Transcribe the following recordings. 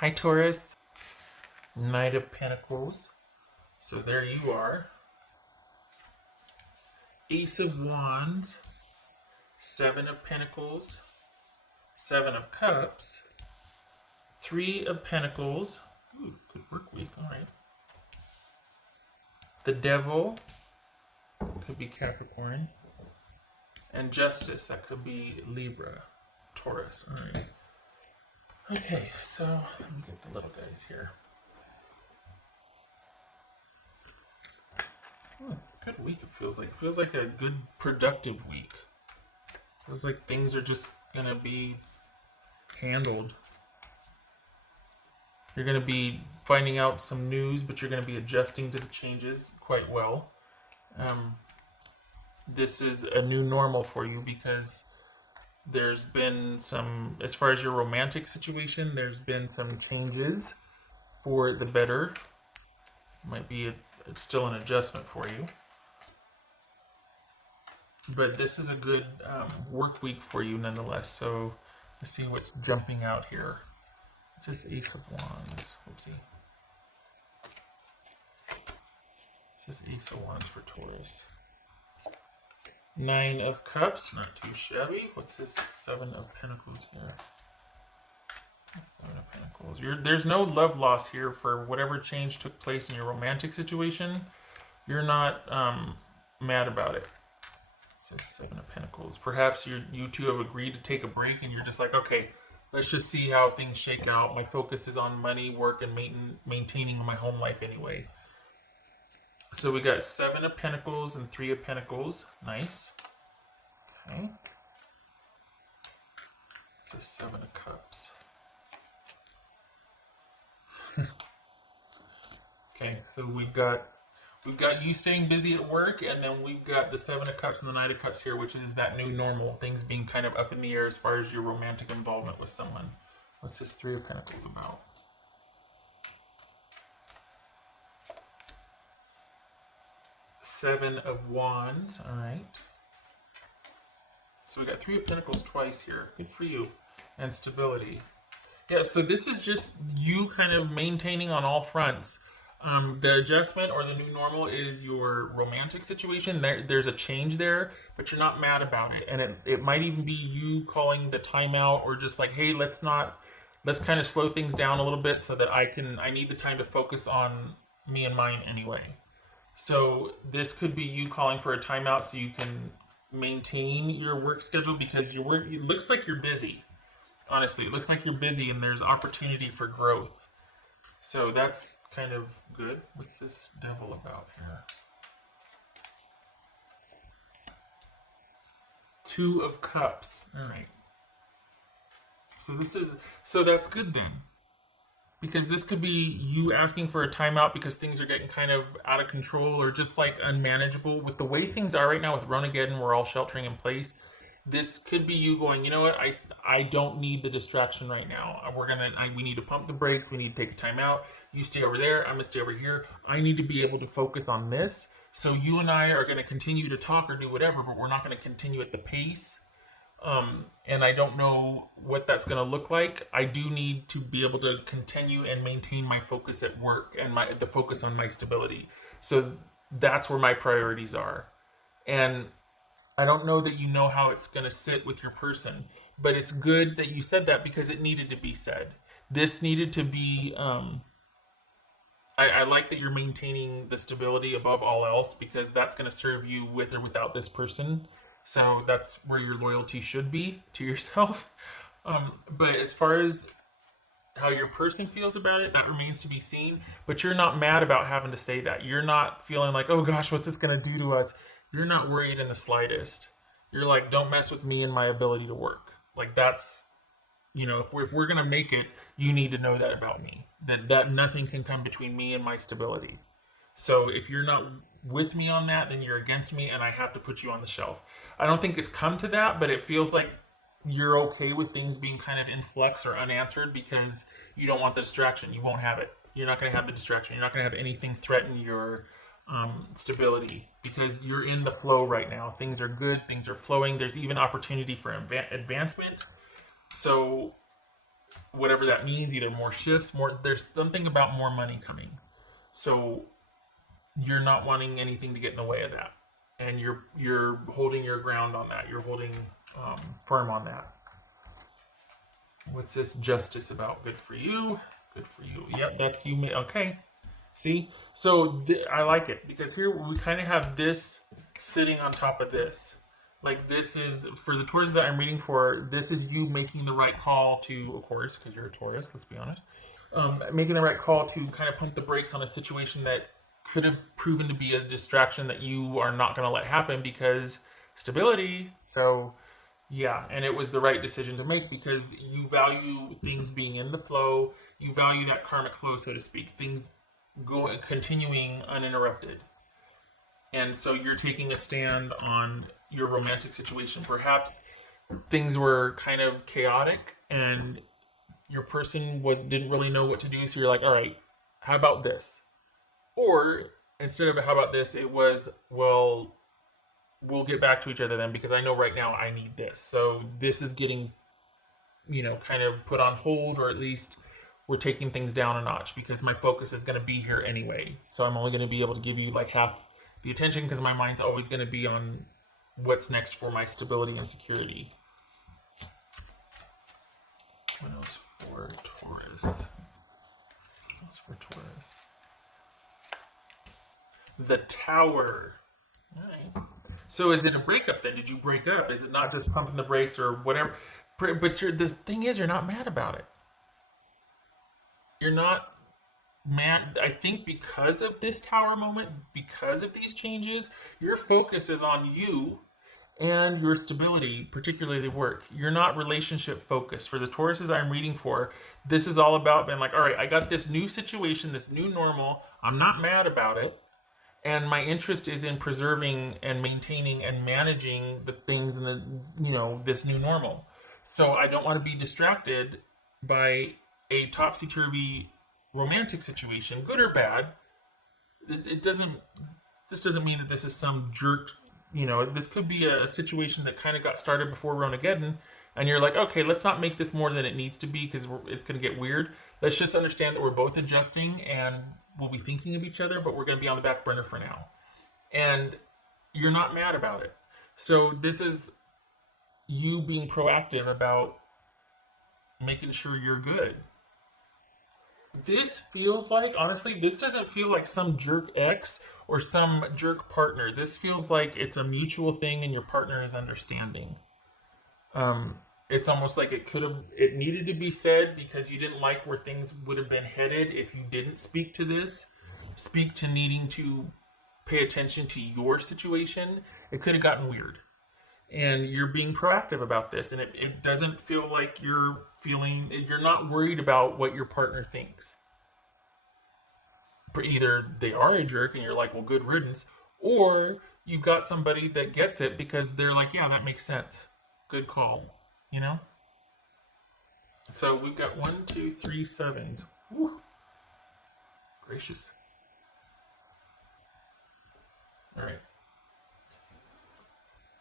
Hi, Taurus. Knight of Pentacles. So there you are. Ace of Wands. Seven of Pentacles. Seven of Cups. Three of Pentacles. Ooh, good work week. All right. The Devil. Could be Capricorn. And Justice. That could be Libra. Taurus. All right. Okay, so let me get the little guys here. Good week, it feels like. It feels like a good, productive week. It feels like things are just going to be handled. You're going to be finding out some news, but you're going to be adjusting to the changes quite well. This is a new normal for you because there's been some, as far as your romantic situation, there's been some changes for the better. Might be still an adjustment for you. But this is a good work week for you nonetheless. So let's see what's jumping out here. It's just Ace of Wands. Oopsie. It's just Ace of Wands for Taurus. Nine of Cups, not too shabby. What's this? Seven of Pentacles here. Seven of Pentacles. There's no love loss here for whatever change took place in your romantic situation. You're not mad about it. It says Seven of Pentacles. Perhaps you two have agreed to take a break and you're just like, okay, let's just see how things shake out. My focus is on money, work, and maintaining my home life anyway. So we got Seven of Pentacles and Three of Pentacles. Nice. Okay. So Seven of Cups. Okay, so we've got you staying busy at work, and then we've got the Seven of Cups and the Knight of Cups here, which is that new normal, things being kind of up in the air as far as your romantic involvement with someone. What's this Three of Pentacles about? Seven of Wands. All right. So we got Three of Pentacles twice here. Good for you. And stability. Yeah, so this is just you kind of maintaining on all fronts. The adjustment or the new normal is your romantic situation. There's a change there, but you're not mad about it. And it might even be you calling the timeout or just like, hey, let's kind of slow things down a little bit so that I need the time to focus on me and mine anyway. So this could be you calling for a timeout so you can maintain your work schedule because it looks like you're busy. Honestly, it looks like you're busy and there's opportunity for growth. So that's kind of good. What's this Devil about here? Two of Cups. All right. So that's good then. Because this could be you asking for a timeout because things are getting kind of out of control or just like unmanageable. With the way things are right now with Ronageddon, we're all sheltering in place. This could be you going, you know what, I don't need the distraction right now. We need to pump the brakes. We need to take a time out. You stay over there. I'm going to stay over here. I need to be able to focus on this. So you and I are going to continue to talk or do whatever, but we're not going to continue at the pace. And I don't know what that's going to look like. I do need to be able to continue and maintain my focus at work and the focus on my stability. So that's where my priorities are. And I don't know that you know how it's going to sit with your person, but it's good that you said that because it needed to be said. This needed to be, I like that you're maintaining the stability above all else because that's going to serve you with or without this person. So that's where your loyalty should be to yourself. But as far as how your person feels about it, that remains to be seen. But you're not mad about having to say that. You're not feeling like, oh gosh, what's this going to do to us? You're not worried in the slightest. You're like, don't mess with me and my ability to work. Like that's, if we're going to make it, you need to know that about me. That nothing can come between me and my stability. So if you're not with me on that, then you're against me and I have to put you on the shelf. I don't think it's come to that, but it feels like you're okay with things being kind of in flux or unanswered because you don't want the distraction. You won't have it. You're not going to have the distraction. You're not going to have anything threaten your stability because you're in the flow right now. Things are good. Things are flowing. There's even opportunity for advancement. So whatever that means, either more shifts, more, there's something about more money coming. So you're not wanting anything to get in the way of that. And you're holding your ground on that. You're holding firm on that. What's this justice about? Good for you. Good for you. Yep, that's you. Okay. See? So I like it because here we kind of have this sitting on top of this. Like this is, for the Taurus that I'm reading for, this is you making the right call to, of course, because you're a Taurus, let's be honest, making the right call to kind of pump the brakes on a situation that could have proven to be a distraction that you are not going to let happen because stability. So yeah, and it was the right decision to make because you value things being in the flow. You value that karmic flow, so to speak, things continuing uninterrupted. And so you're taking a stand on your romantic situation. Perhaps things were kind of chaotic and your person didn't really know what to do. So you're like, all right, how about this? Or instead of how about this, it was, well, we'll get back to each other then because I know right now I need this. So this is getting, kind of put on hold, or at least we're taking things down a notch because my focus is going to be here anyway. So I'm only going to be able to give you like half the attention because my mind's always going to be on what's next for my stability and security. What else for Taurus? The Tower. All right. So is it a breakup then? Did you break up? Is it not just pumping the brakes or whatever? But the thing is, you're not mad about it. You're not mad. I think because of this Tower moment, because of these changes, your focus is on you and your stability, particularly work. You're not relationship focused. For the Tauruses I'm reading for, this is all about being like, all right, I got this new situation, this new normal. I'm not mad about it. And my interest is in preserving and maintaining and managing the things in this new normal. So I don't want to be distracted by a topsy-turvy romantic situation, good or bad. It doesn't. This doesn't mean that this is some jerk. This could be a situation that kind of got started before Ronageddon, and you're like, okay, let's not make this more than it needs to be because it's going to get weird. Let's just understand that we're both adjusting and we'll be thinking of each other, but we're going to be on the back burner for now. And you're not mad about it. So this is you being proactive about making sure you're good. This feels like, honestly, this doesn't feel like some jerk ex or some jerk partner. This feels like it's a mutual thing and your partner is understanding. It's almost like it needed to be said because you didn't like where things would have been headed if you didn't speak to this. Speak to needing to pay attention to your situation. It could have gotten weird. And you're being proactive about this. And it doesn't feel like you're not worried about what your partner thinks. Either they are a jerk and you're like, well, good riddance, or you've got somebody that gets it because they're like, yeah, that makes sense. Good call. So we've got 1, 2, 3 sevens. Woo. Gracious. All right.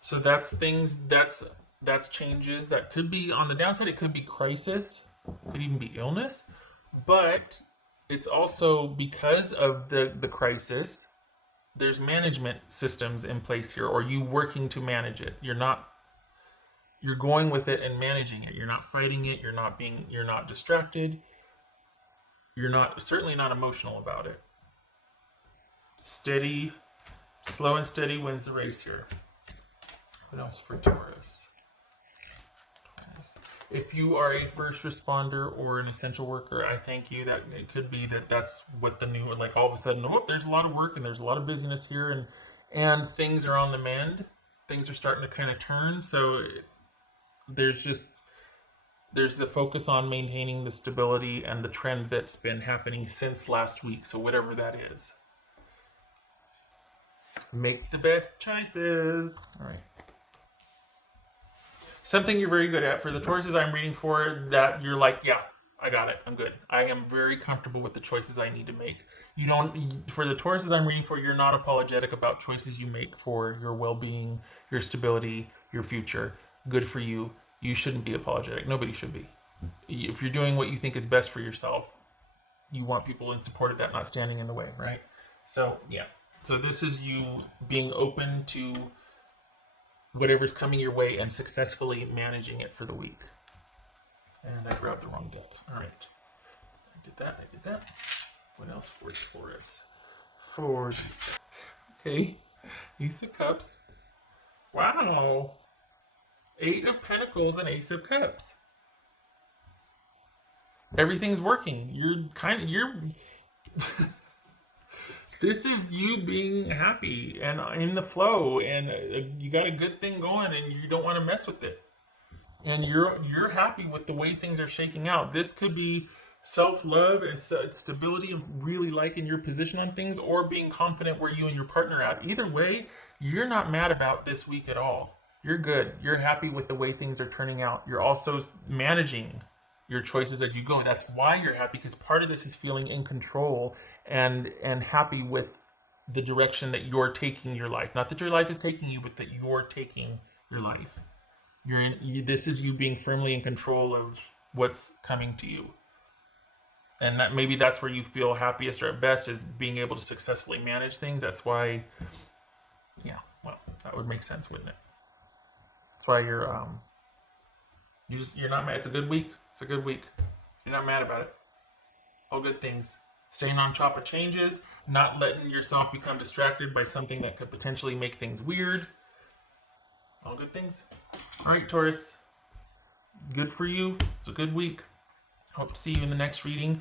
So that's things. That's changes. That could be on the downside. It could be crisis. Could even be illness. But it's also because of the crisis. There's management systems in place here, or you working to manage it. You're going with it and managing it. You're not fighting it. You're not distracted. You're certainly not emotional about it. Steady, slow and steady wins the race here. What else for Taurus? If you are a first responder or an essential worker, I thank you. That it could be that's what the new, like all of a sudden, there's a lot of work and there's a lot of busyness here and things are on the mend. Things are starting to kind of turn. So there's the focus on maintaining the stability and the trend that's been happening since last week. So whatever that is, make the best choices. All right. Something you're very good at. For the Tauruses I'm reading for, that you're like, yeah, I got it. I'm good. I am very comfortable with the choices I need to make. For the Tauruses I'm reading for, you're not apologetic about choices you make for your well-being, your stability, your future. Good for you. You shouldn't be apologetic. Nobody should be. If you're doing what you think is best for yourself, you want people in support of that, not standing in the way, right? So yeah. So this is you being open to whatever's coming your way and successfully managing it for the week. And I grabbed the wrong deck. All right. I did that. I did that. What else for Taurus? Okay. Ace of Cups. Wow. 8 of Pentacles and Ace of Cups. Everything's working. You're this is you being happy and in the flow, and you got a good thing going, and you don't want to mess with it. And you're happy with the way things are shaking out. This could be self-love and stability and really liking your position on things, or being confident where you and your partner are at. Either way, you're not mad about this week at all. You're good. You're happy with the way things are turning out. You're also managing your choices as you go. That's why you're happy, because part of this is feeling in control and happy with the direction that you're taking your life. Not that your life is taking you, but that you're taking your life. This is you being firmly in control of what's coming to you. And that maybe that's where you feel happiest or at best, is being able to successfully manage things. That's why, yeah, well, that would make sense, wouldn't it? That's why you're not mad. It's a good week. It's a good week. You're not mad about it. All good things. Staying on top of changes, not letting yourself become distracted by something that could potentially make things weird. All good things. All right, Taurus. Good for you. It's a good week. Hope to see you in the next reading.